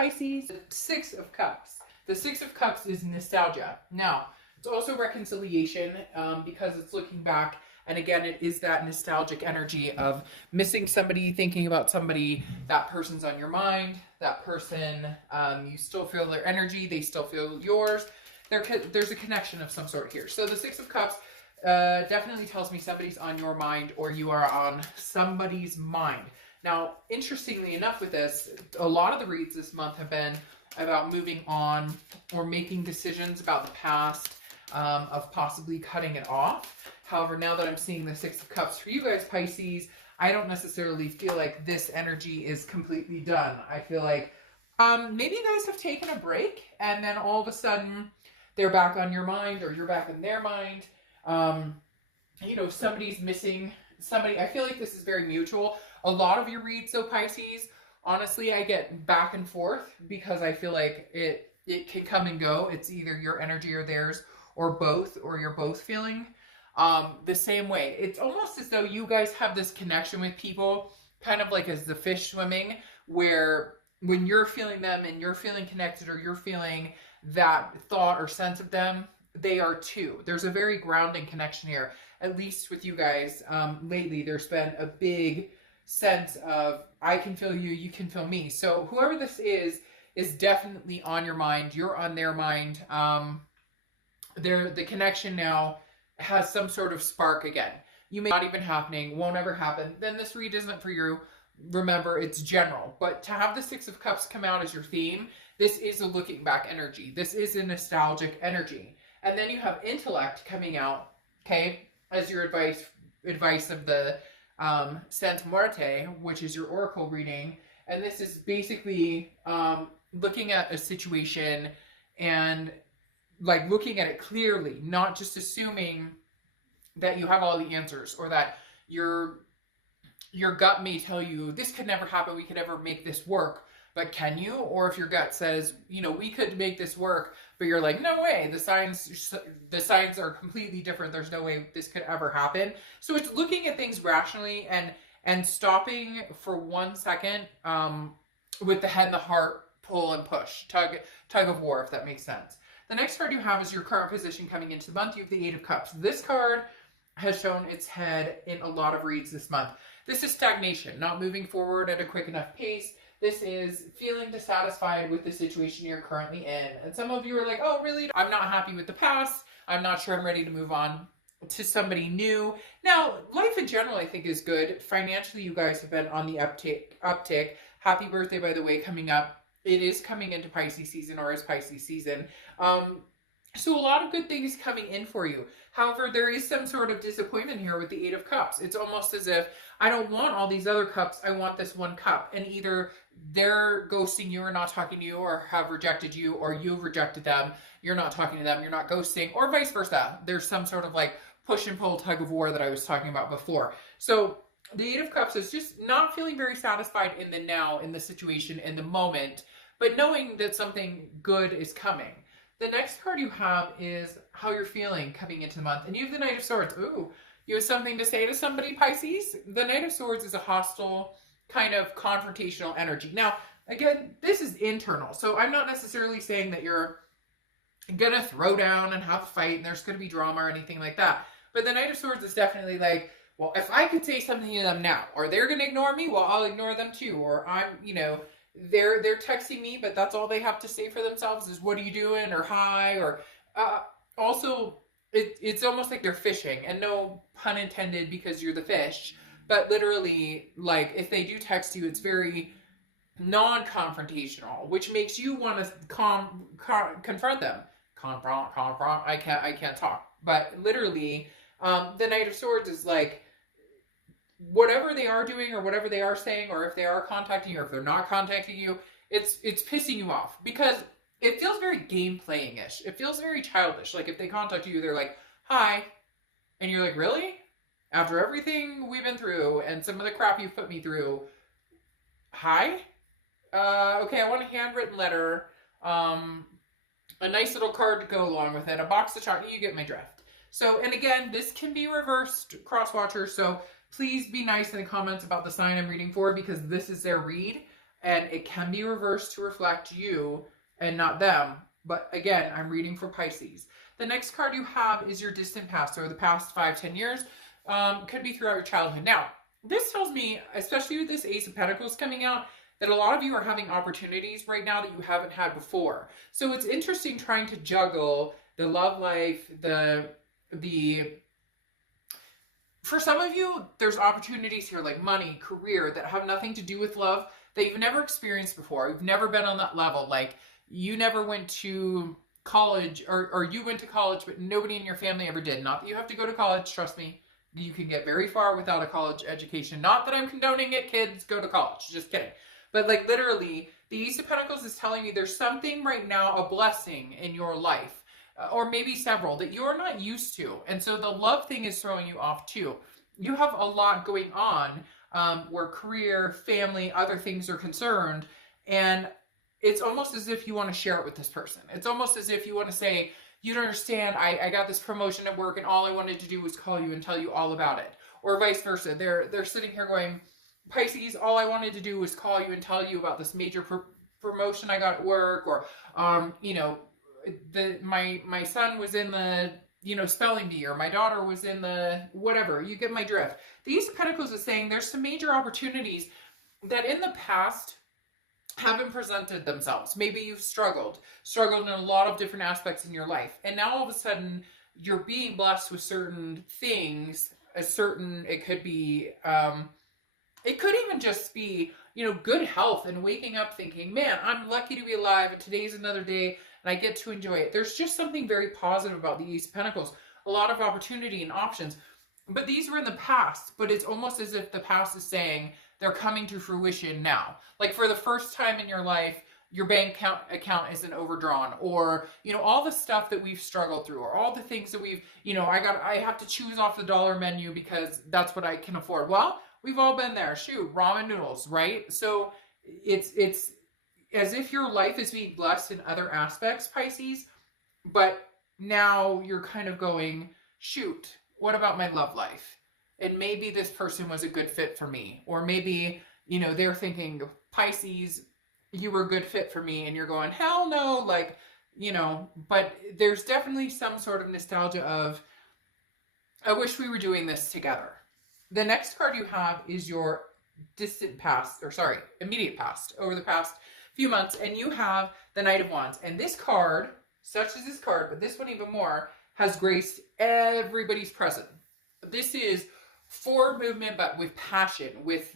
Pisces. The Six of Cups. The Six of Cups is nostalgia. Now, it's also reconciliation because it's looking back. And again, it is that nostalgic energy of missing somebody, thinking about somebody, that person's on your mind, that person, you still feel their energy, they still feel yours. There's a connection of some sort here. So the Six of Cups definitely tells me somebody's on your mind or you are on somebody's mind. Now, interestingly enough with this, a lot of the reads this month have been about moving on or making decisions about the past, of possibly cutting it off. However, now that I'm seeing the Six of Cups for you guys, Pisces, I don't necessarily feel like this energy is completely done. I feel like maybe you guys have taken a break and then all of a sudden they're back on your mind or you're back in their mind. You know, somebody's missing somebody. I feel like this is very mutual. A lot of your reads, though, Pisces, honestly, I get back and forth because I feel like it can come and go. It's either your energy or theirs or both, or you're both feeling the same way. It's almost as though you guys have this connection with people, kind of like as the fish swimming, where when you're feeling them and you're feeling connected or you're feeling that thought or sense of them, they are too. There's a very grounding connection here. At least with you guys, lately, there's been a big sense of, I can feel you, you can feel me. So whoever this is definitely on your mind. You're on their mind. The connection now has some sort of spark again. You may not even happening, won't ever happen. Then this read isn't for you. Remember, it's general. But to have the Six of Cups come out as your theme, this is a looking back energy. This is a nostalgic energy. And then you have intellect coming out, okay, as your advice of the Sainte Muerte, which is your oracle reading. And this is basically looking at a situation and like looking at it clearly, not just assuming that you have all the answers or that your gut may tell you this could never happen, we could never make this work, but can you? Or if your gut says, you know, we could make this work, but you're like, no way, the signs are completely different, there's no way this could ever happen. So it's looking at things rationally and stopping for 1 second with the head and the heart, pull and push, tug of war, if that makes sense. The next card you have is your current position coming into the month. You have the Eight of Cups. This card has shown its head in a lot of reads this month. This is stagnation, not moving forward at a quick enough pace. This is feeling dissatisfied with the situation you're currently in. And some of you are like, oh, really? I'm not happy with the past. I'm not sure I'm ready to move on to somebody new. Now, life in general, I think, is good. Financially, you guys have been on the uptick. Happy birthday, by the way, coming up. It is coming into Pisces season, or is Pisces season. So a lot of good things coming in for you. However, there is some sort of disappointment here with the Eight of Cups. It's almost as if I don't want all these other cups. I want this one cup. And either they're ghosting you or not talking to you, or have rejected you, or you've rejected them. You're not talking to them. You're not ghosting, or vice versa. There's some sort of like push and pull, tug of war that I was talking about before. So the Eight of Cups is just not feeling very satisfied in the now, in the situation, in the moment, but knowing that something good is coming. The next card you have is how you're feeling coming into the month. And you have the Knight of Swords. Ooh, you have something to say to somebody, Pisces? The Knight of Swords is a hostile, kind of confrontational energy. Now, again, this is internal. So I'm not necessarily saying that you're going to throw down and have a fight and there's going to be drama or anything like that. But the Knight of Swords is definitely like, well, if I could say something to them now, or they're going to ignore me, well, I'll ignore them too. Or I'm, you know, they're texting me, but that's all they have to say for themselves is, what are you doing? Or hi, or also it's almost like they're fishing, and no pun intended because you're the fish, but literally, like, if they do text you, it's very non-confrontational, which makes you want to confront them. Confront. I can't talk, but literally, the Knight of Swords is like, whatever they are doing or whatever they are saying, or if they are contacting you or if they're not contacting you, it's pissing you off because it feels very game playing-ish. It feels very childish. Like if they contact you, they're like, hi. And you're like, really? After everything we've been through and some of the crap you've put me through, hi? Okay, I want a handwritten letter, a nice little card to go along with it, a box of chocolate, you get my drift. So, and again, this can be reversed, cross-watcher, so please be nice in the comments about the sign I'm reading for, because this is their read. and it can be reversed to reflect you and not them. But again, I'm reading for Pisces. The next card you have is your distant past, or the past 5-10 years. Could be throughout your childhood. Now, this tells me, especially with this Ace of Pentacles coming out, that a lot of you are having opportunities right now that you haven't had before. So it's interesting trying to juggle the love life, for some of you, there's opportunities here like money, career, that have nothing to do with love that you've never experienced before. You've never been on that level. Like, you never went to college, or you went to college, but nobody in your family ever did. Not that you have to go to college, trust me. You can get very far without a college education. Not that I'm condoning it, kids, go to college. Just kidding. But like, literally, the Ace of Pentacles is telling you there's something right now, a blessing in your life, or maybe several, that you're not used to. And so the love thing is throwing you off too. You have a lot going on where career, family, other things are concerned. And it's almost as if you want to share it with this person. It's almost as if you want to say, you don't understand, I got this promotion at work and all I wanted to do was call you and tell you all about it. Or vice versa. They're sitting here going, Pisces, all I wanted to do was call you and tell you about this major promotion I got at work. Or, you know, my son was in the, you know, spelling bee, or my daughter was in the whatever. You get my drift. The Ace of Pentacles is saying there's some major opportunities that in the past haven't presented themselves. Maybe you've struggled in a lot of different aspects in your life. And now all of a sudden you're being blessed with certain things, it could be, it could even just be, you know, good health and waking up thinking, man, I'm lucky to be alive and today's another day and I get to enjoy it. There's just something very positive about the Ace of Pentacles. A lot of opportunity and options. But these were in the past, but it's almost as if the past is saying they're coming to fruition now. Like, for the first time in your life, your bank account isn't overdrawn, or, you know, all the stuff that we've struggled through, or all the things that we've, you know, I have to choose off the dollar menu because that's what I can afford. Well, we've all been there. Shoot, ramen noodles, right? So it's as if your life is being blessed in other aspects, Pisces, but now you're kind of going, shoot, what about my love life? And maybe this person was a good fit for me. Or maybe, you know, they're thinking, Pisces, you were a good fit for me. And you're going, hell no, like, you know, but there's definitely some sort of nostalgia of, I wish we were doing this together. The next card you have is your distant past, or sorry, immediate past, over the past few months. And you have the Knight of Wands. And this card, such as this card, but this one even more, has graced everybody's present. This is forward movement, but with passion, with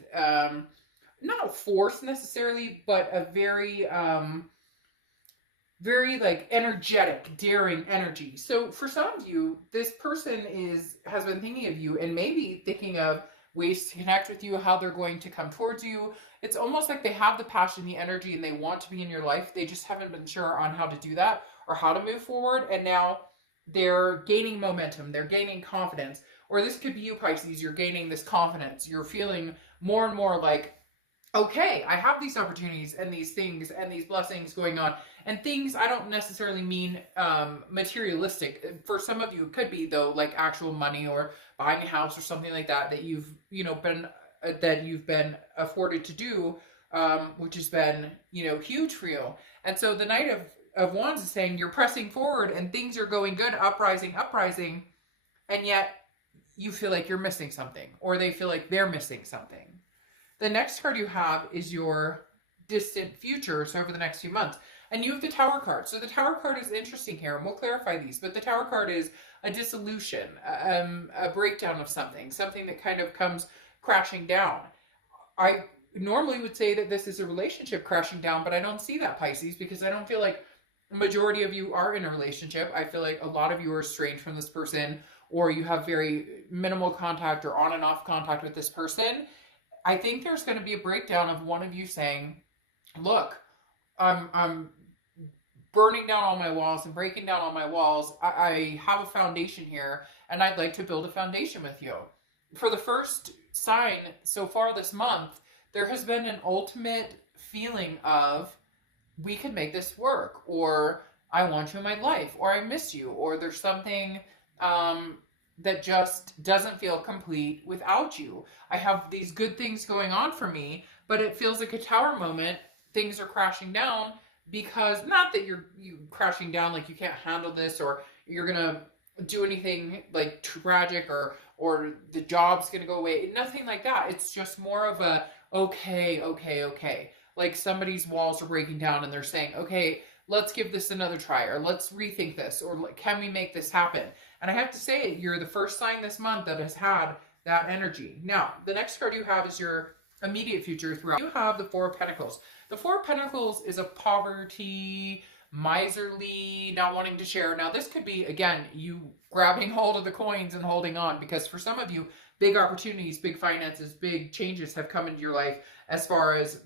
not force necessarily, but a very very like energetic, daring energy. So for some of you, this person has been thinking of you and maybe thinking of ways to connect with you, how they're going to come towards you. It's almost like they have the passion, the energy, and they want to be in your life. They just haven't been sure on how to do that or how to move forward. And now they're gaining momentum. They're gaining confidence. Or this could be you, Pisces. You're gaining this confidence. You're feeling more and more like, okay, I have these opportunities and these things and these blessings going on. And things, I don't necessarily mean materialistic. For some of you, it could be, though, like actual money or buying a house or something like that, that you've, you know, been afforded to do, which has been, you know, huge for you. And so the Knight of Wands is saying you're pressing forward and things are going good, uprising, and yet you feel like you're missing something, or they feel like they're missing something. The next card you have is your distant future, so over the next few months. And you have the Tower card. So the Tower card is interesting here, and we'll clarify these, but the Tower card is a dissolution, a breakdown of something that kind of comes crashing down. I normally would say that this is a relationship crashing down, but I don't see that, Pisces, because I don't feel like the majority of you are in a relationship. I feel like a lot of you are estranged from this person, or you have very minimal contact or on and off contact with this person. I think there's going to be a breakdown of one of you saying, look, I'm burning down all my walls and breaking down all my walls. I have a foundation here, and I'd like to build a foundation with you. For the first sign so far this month, there has been an ultimate feeling of, we can make this work, or I want you in my life, or I miss you, or there's something that just doesn't feel complete without you. I have these good things going on for me, but it feels like a tower moment. Things are crashing down because, not that you crashing down like you can't handle this or you're gonna do anything like tragic or the job's gonna go away. Nothing like that. It's just more of a okay. Like somebody's walls are breaking down and they're saying, okay, let's give this another try, or let's rethink this, or can we make this happen? And I have to say, you're the first sign this month that has had that energy. Now, the next card you have is your immediate future throughout. You have the Four of Pentacles. The Four of Pentacles is a poverty, miserly, not wanting to share. Now, this could be, again, you grabbing hold of the coins and holding on, because for some of you, big opportunities, big finances, big changes have come into your life as far as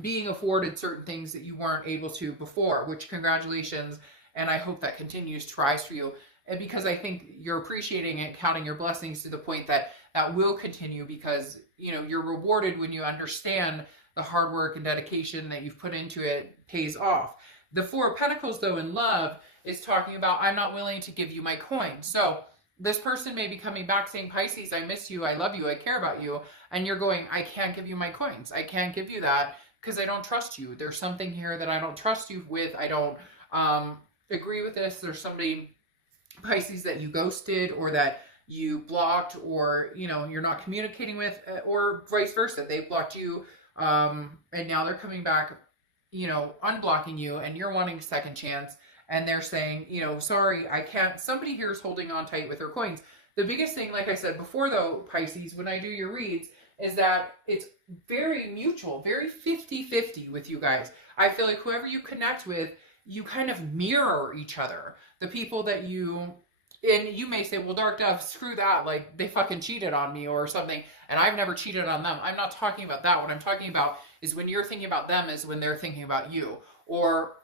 being afforded certain things that you weren't able to before, which congratulations, and I hope that continues to rise for you. And because I think you're appreciating it, counting your blessings to the point that that will continue, because you're rewarded when you understand the hard work and dedication that you've put into it pays off. The Four of Pentacles, though, in love is talking about, I'm not willing to give you my coin. So this person may be coming back saying, Pisces, I miss you, I love you, I care about you. And you're going, I can't give you my coins. I can't give you that because I don't trust you. There's something here that I don't trust you with. I don't agree with this. There's somebody, Pisces, that you ghosted or that you blocked, or you're not communicating with, or vice versa. They blocked you, and now they're coming back, unblocking you, and you're wanting a second chance, and they're saying, sorry, I can't. Somebody here is holding on tight with their coins. The biggest thing, like I said before, though, Pisces, when I do your reads, is that it's very mutual, very 50-50 with you guys. I feel like whoever you connect with, you kind of mirror each other. The people that and you may say, well, Dark Dove, screw that, like they fucking cheated on me or something, and I've never cheated on them. I'm not talking about that. What I'm talking about is when you're thinking about them is when they're thinking about you. Or,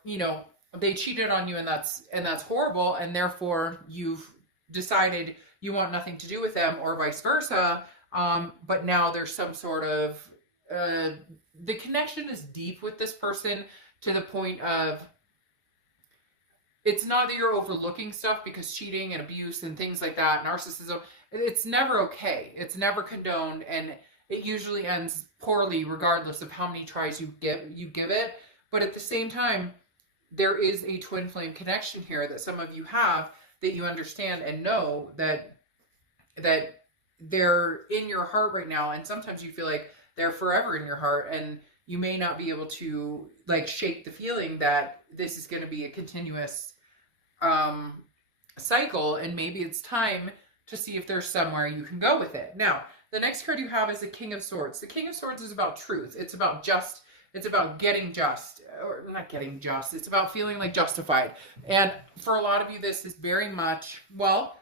they cheated on you and that's horrible, and therefore you've decided you want nothing to do with them, or vice versa. But now there's some sort of, the connection is deep with this person to the point of, it's not that you're overlooking stuff, because cheating and abuse and things like that, narcissism, it's never okay. It's never condoned, and it usually ends poorly regardless of how many tries you give it. But at the same time, there is a twin flame connection here that some of you have, that you understand and know that they're in your heart right now, and sometimes you feel like they're forever in your heart, and you may not be able to shake the feeling that this is going to be a continuous cycle, and maybe it's time to see if there's somewhere you can go with it. Now, the next card you have is the King of Swords. The King of Swords is about truth. It's about it's about getting just, or not getting just. It's about feeling like justified. And for a lot of you, this is very much, well,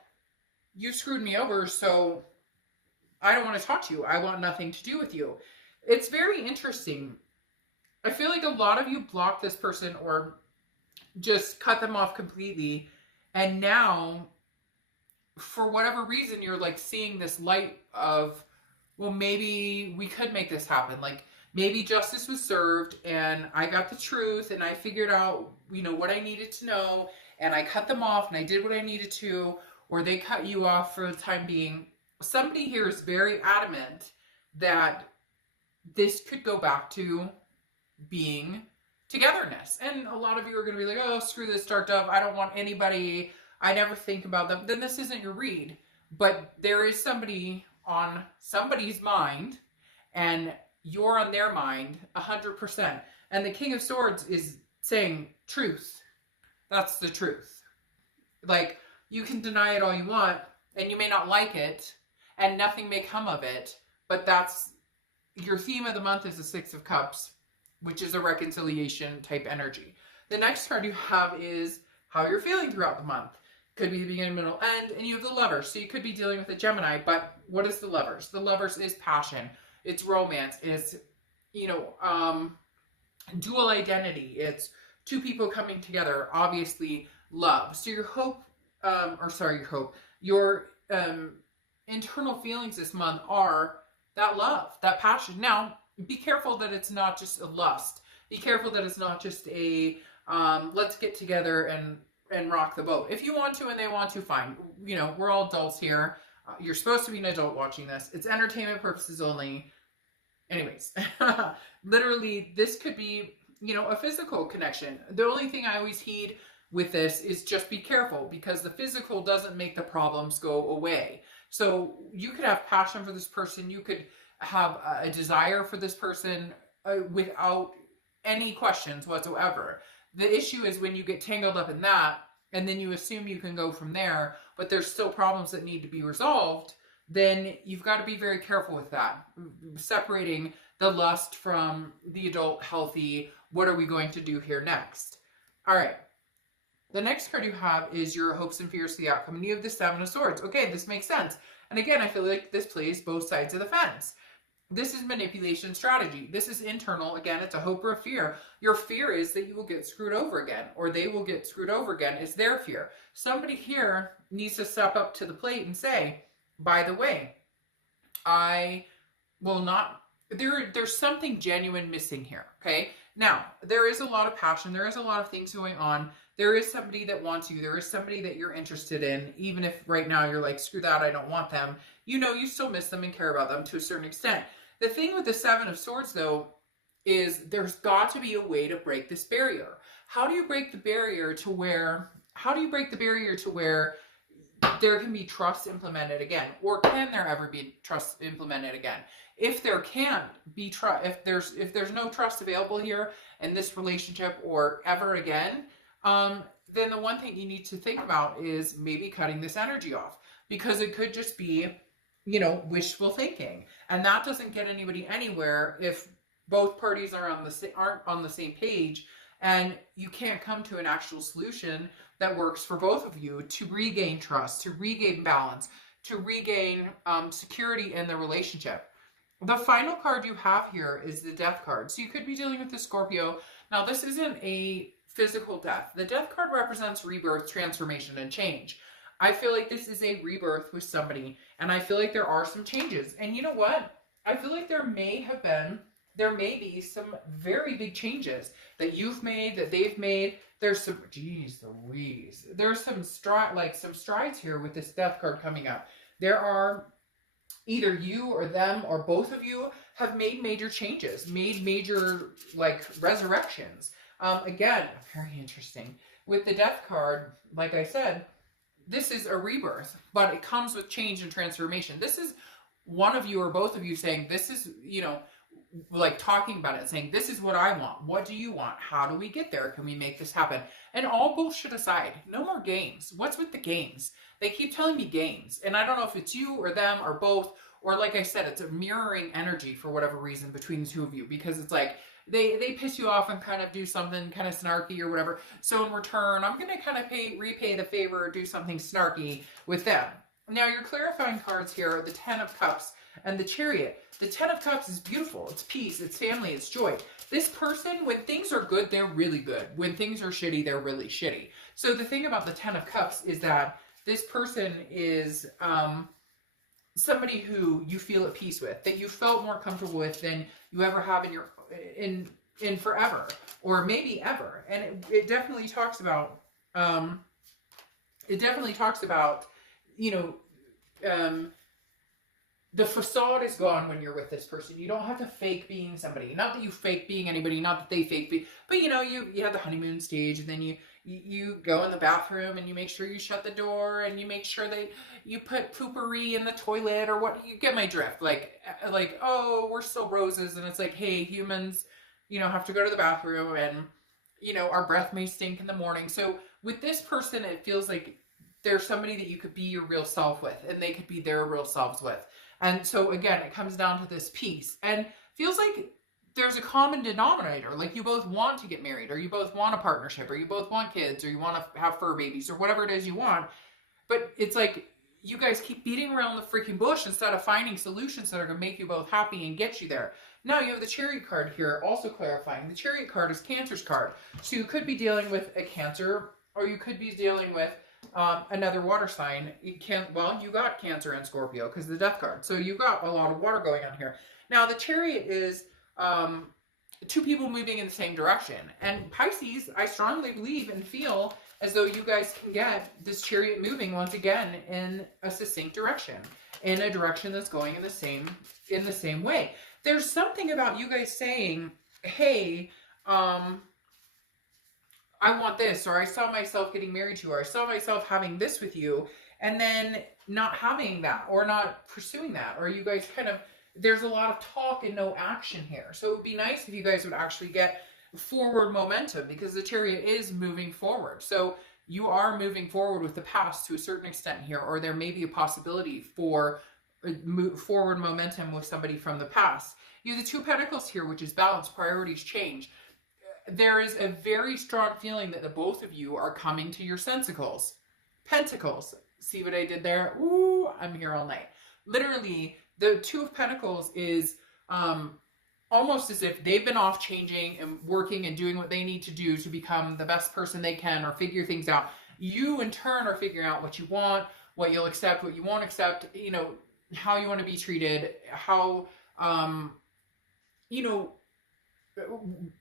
you screwed me over, so I don't want to talk to you. I want nothing to do with you. It's very interesting. I feel like a lot of you blocked this person or just cut them off completely. And now, for whatever reason, you're seeing this light of, well, maybe we could make this happen. Maybe justice was served and I got the truth and I figured out, what I needed to know, and I cut them off and I did what I needed to, or they cut you off for the time being. Somebody here is very adamant that this could go back to being togetherness. And a lot of you are going to be like, oh, screw this, Dark Dove. I don't want anybody. I never think about them. Then this isn't your read. But there is somebody on somebody's mind, and you're on their mind 100%. And the King of Swords is saying truth. That's the truth. You can deny it all you want, and you may not like it, and nothing may come of it, but that's your theme of the month is the Six of Cups, which is a reconciliation type energy. The next card you have is how you're feeling throughout the month. Could be the beginning, middle, end, and you have the Lovers. So you could be dealing with a Gemini, but what is the Lovers? The Lovers is passion. It's romance. It's, dual identity. It's two people coming together. Obviously, love. So your internal feelings this month are that love, that passion. Now, be careful that it's not just a lust. Be careful that it's not just a let's get together and rock the boat. If you want to and they want to, fine. We're all adults here. You're supposed to be an adult watching this. It's entertainment purposes only. Anyways, literally, this could be, you know, a physical connection. The only thing I always heed with this is just be careful, because the physical doesn't make the problems go away. So you could have passion for this person, you could have a desire for this person without any questions whatsoever. The issue is when you get tangled up in that and then you assume you can go from there, but there's still problems that need to be resolved. Then you've got to be very careful with that, separating the lust from the adult healthy. What are we going to do here next? All right. The next card you have is your hopes and fears for the outcome, and you have the Seven of Swords. Okay, this makes sense. And again, I feel like this plays both sides of the fence. This is manipulation strategy. This is internal. Again, it's a hope or a fear. Your fear is that you will get screwed over again, or they will get screwed over again, is their fear. Somebody here needs to step up to the plate and say, by the way, I will not, there's something genuine missing here, okay? Now, there is a lot of passion. There is a lot of things going on. There is somebody that wants you. There is somebody that you're interested in. Even if right now you're like, screw that, I don't want them. You know, you still miss them and care about them to a certain extent. The thing with the Seven of Swords, though, is there's got to be a way to break this barrier. How do you break the barrier to where, there can be trust implemented again? Or can there ever be trust implemented again? If there can't be trust, if there's no trust available here in this relationship or ever again, then the one thing you need to think about is maybe cutting this energy off, because it could just be, you know, wishful thinking, and that doesn't get anybody anywhere if both parties aren't on the same page, and you can't come to an actual solution that works for both of you to regain trust, to regain balance, to regain security in the relationship. The final card you have here is the Death card. So you could be dealing with the Scorpio. Now, this isn't a physical death. The Death card represents rebirth, transformation, and change. I feel like this is a rebirth with somebody, and I feel like there are some changes. And you know what? I feel like there may be some very big changes that you've made, that they've made. There's some, geez Louise, there's some strides here with this Death card coming up. There are either you or them or both of you have made major changes, made major resurrections. Again, very interesting. With the Death card, like I said, this is a rebirth, but it comes with change and transformation. This is one of you or both of you saying, this is, you know, like talking about it, saying, this is what I want. What do you want? How do we get there? Can we make this happen? And all bullshit aside, no more games. What's with the games? They keep telling me games. And I don't know if it's you or them or both, or like I said, it's a mirroring energy for whatever reason between the two of you, because it's like, they piss you off and kind of do something kind of snarky or whatever. So in return, I'm going to kind of repay the favor or do something snarky with them. Now, your clarifying cards here are the Ten of Cups and the Chariot. The Ten of Cups is beautiful. It's peace, it's family, it's joy. This person, when things are good, they're really good. When things are shitty, they're really shitty. So the thing about the Ten of Cups is that this person is somebody who you feel at peace with, that you felt more comfortable with than you ever have in forever, or maybe ever. And it definitely talks about, you know, the facade is gone when you're with this person. You don't have to fake being somebody. Not that you fake being anybody, not that they fake be, but you know, you have the honeymoon stage, and then you go in the bathroom and you make sure you shut the door, and you make sure that you put poopery in the toilet, or what, you get my drift. Like, oh, we're still roses, and it's like, hey, humans, you know, have to go to the bathroom, and, you know, our breath may stink in the morning. So with this person, it feels like there's somebody that you could be your real self with, and they could be their real selves with. And so again, it comes down to this peace, and feels like there's a common denominator. Like, you both want to get married, or you both want a partnership, or you both want kids, or you want to have fur babies, or whatever it is you want. But it's like you guys keep beating around the freaking bush instead of finding solutions that are going to make you both happy and get you there. Now you have the Chariot card here, also clarifying. The Chariot card is Cancer's card. So you could be dealing with a Cancer, or you could be dealing with another water sign. You got Cancer and Scorpio because of the Death card. So you got a lot of water going on here. Now the Chariot is two people moving in the same direction. And Pisces, I strongly believe and feel as though you guys can get this Chariot moving once again in a succinct direction. in a direction that's going in the same way. There's something about you guys saying, hey, I want this, or I saw myself getting married to you, or I saw myself having this with you, and then not having that, or not pursuing that, or you guys kind of, there's a lot of talk and no action here. So it would be nice if you guys would actually get forward momentum, because the Chariot is moving forward. So you are moving forward with the past to a certain extent here, or there may be a possibility for forward momentum with somebody from the past. You have the Two of Pentacles here, which is balance, priorities, change. There is a very strong feeling that the both of you are coming to your sensicles. Pentacles. See what I did there? Ooh, I'm here all night. Literally, the Two of Pentacles is almost as if they've been off changing and working and doing what they need to do to become the best person they can, or figure things out. You, in turn, are figuring out what you want, what you'll accept, what you won't accept, you know, how you want to be treated, how, you know,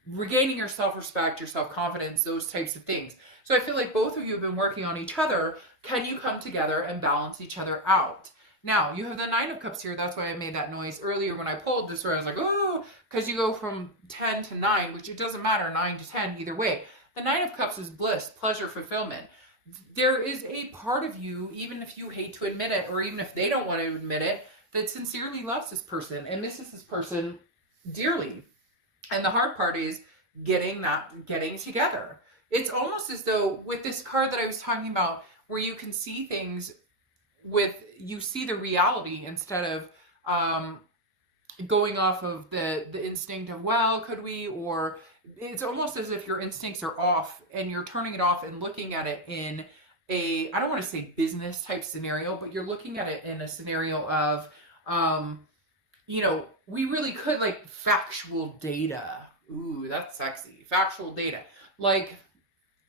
regaining your self-respect, your self-confidence, those types of things. So I feel like both of you have been working on each other. Can you come together and balance each other out? Now, you have the Nine of Cups here. That's why I made that noise earlier when I pulled this, where I was like, oh, because you go from 10 to 9, which it doesn't matter, 9 to 10, either way. The Nine of Cups is bliss, pleasure, fulfillment. There is a part of you, even if you hate to admit it, or even if they don't want to admit it, that sincerely loves this person and misses this person dearly. And the hard part is getting together. It's almost as though with this card that I was talking about, where you can see things you see the reality instead of going off of the instinct of, well, could we, or it's almost as if your instincts are off and you're turning it off and looking at it in a, I don't want to say business type scenario, but you're looking at it in a scenario of, you know, we really could, like, factual data. Ooh, that's sexy. Factual data. Like,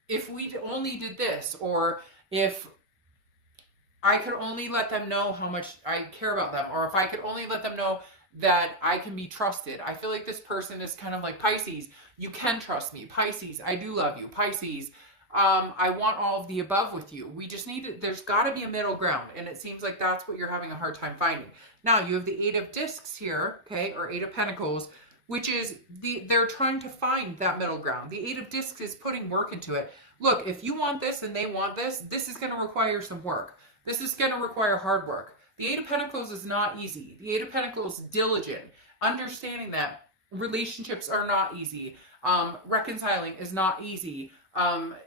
if we only did this, or if I could only let them know how much I care about them, or if I could only let them know that I can be trusted. I feel like this person is kind of like Pisces. You can trust me. Pisces, I do love you. Pisces, I want all of the above with you. We just need to, there's got to be a middle ground. And it seems like that's what you're having a hard time finding. Now, you have the Eight of Discs here, okay, or Eight of Pentacles, which is they're trying to find that middle ground. The Eight of Discs is putting work into it. Look, if you want this and they want this, this is going to require some work. This is going to require hard work. The Eight of Pentacles is not easy. The Eight of Pentacles is diligent. Understanding that relationships are not easy. Reconciling is not easy.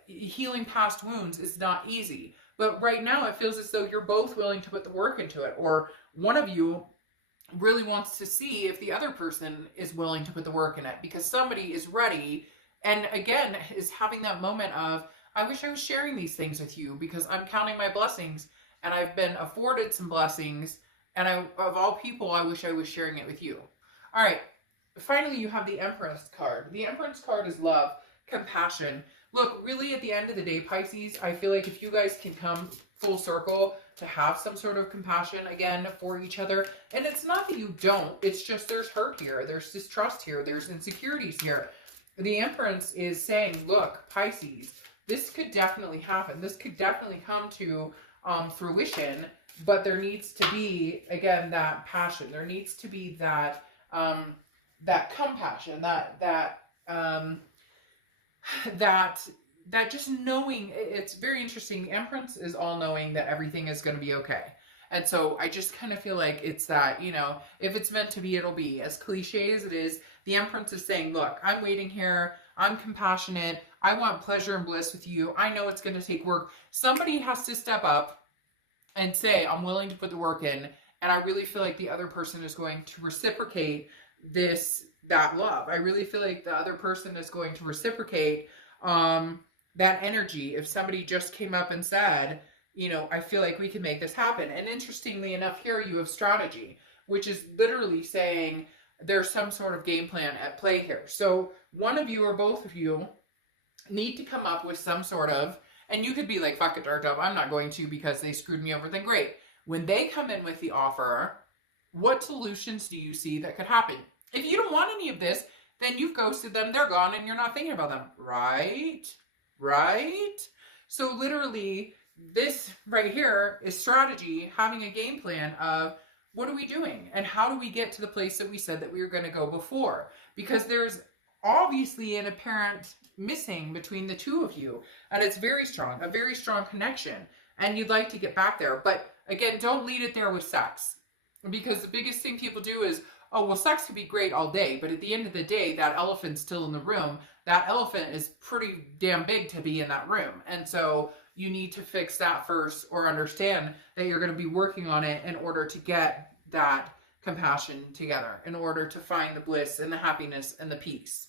Healing past wounds is not easy. But right now it feels as though you're both willing to put the work into it. Or one of you really wants to see if the other person is willing to put the work in it. Because somebody is ready, and again is having that moment of, I wish I was sharing these things with you because I'm counting my blessings. And I've been afforded some blessings, and of all people, I wish I was sharing it with you. All right, finally, you have the Empress card. The Empress card is love, compassion. Look, really, at the end of the day, Pisces, I feel like if you guys can come full circle to have some sort of compassion, again, for each other, and it's not that you don't, it's just there's hurt here, there's distrust here, there's insecurities here. The Empress is saying, look, Pisces, this could definitely happen. This could definitely come to fruition, but there needs to be, again, that passion. There needs to be that that compassion, that just knowing. It's very interesting. The Empress is all knowing that everything is going to be okay. And so I just kind of feel like it's that, you know, if it's meant to be, it'll be. As cliche as it is, the Empress is saying, look, I'm waiting here. I'm compassionate. I want pleasure and bliss with you. I know it's going to take work. Somebody has to step up and say, I'm willing to put the work in. And I really feel like the other person is going to reciprocate that love. I really feel like the other person is going to reciprocate that energy. If somebody just came up and said, you know, I feel like we can make this happen. And interestingly enough, here you have strategy, which is literally saying there's some sort of game plan at play here. So one of you or both of you need to come up with some sort of, and you could be like, fuck it, Dark Dove, I'm not going to because they screwed me over, then great. When they come in with the offer, what solutions do you see that could happen? If you don't want any of this, then you've ghosted them, they're gone, and you're not thinking about them. Right? Right? So literally, this right here is strategy, having a game plan of what are we doing and how do we get to the place that we said that we were going to go before, because there's obviously an apparent missing between the two of you, and it's very strong, a very strong connection, and you'd like to get back there. But again, don't lead it there with sex, because the biggest thing people do is, oh, well, sex could be great all day, but at the end of the day, that elephant's still in the room. That elephant is pretty damn big to be in that room, and so you need to fix that first, or understand that you're going to be working on it in order to get that compassion together, in order to find the bliss and the happiness and the peace.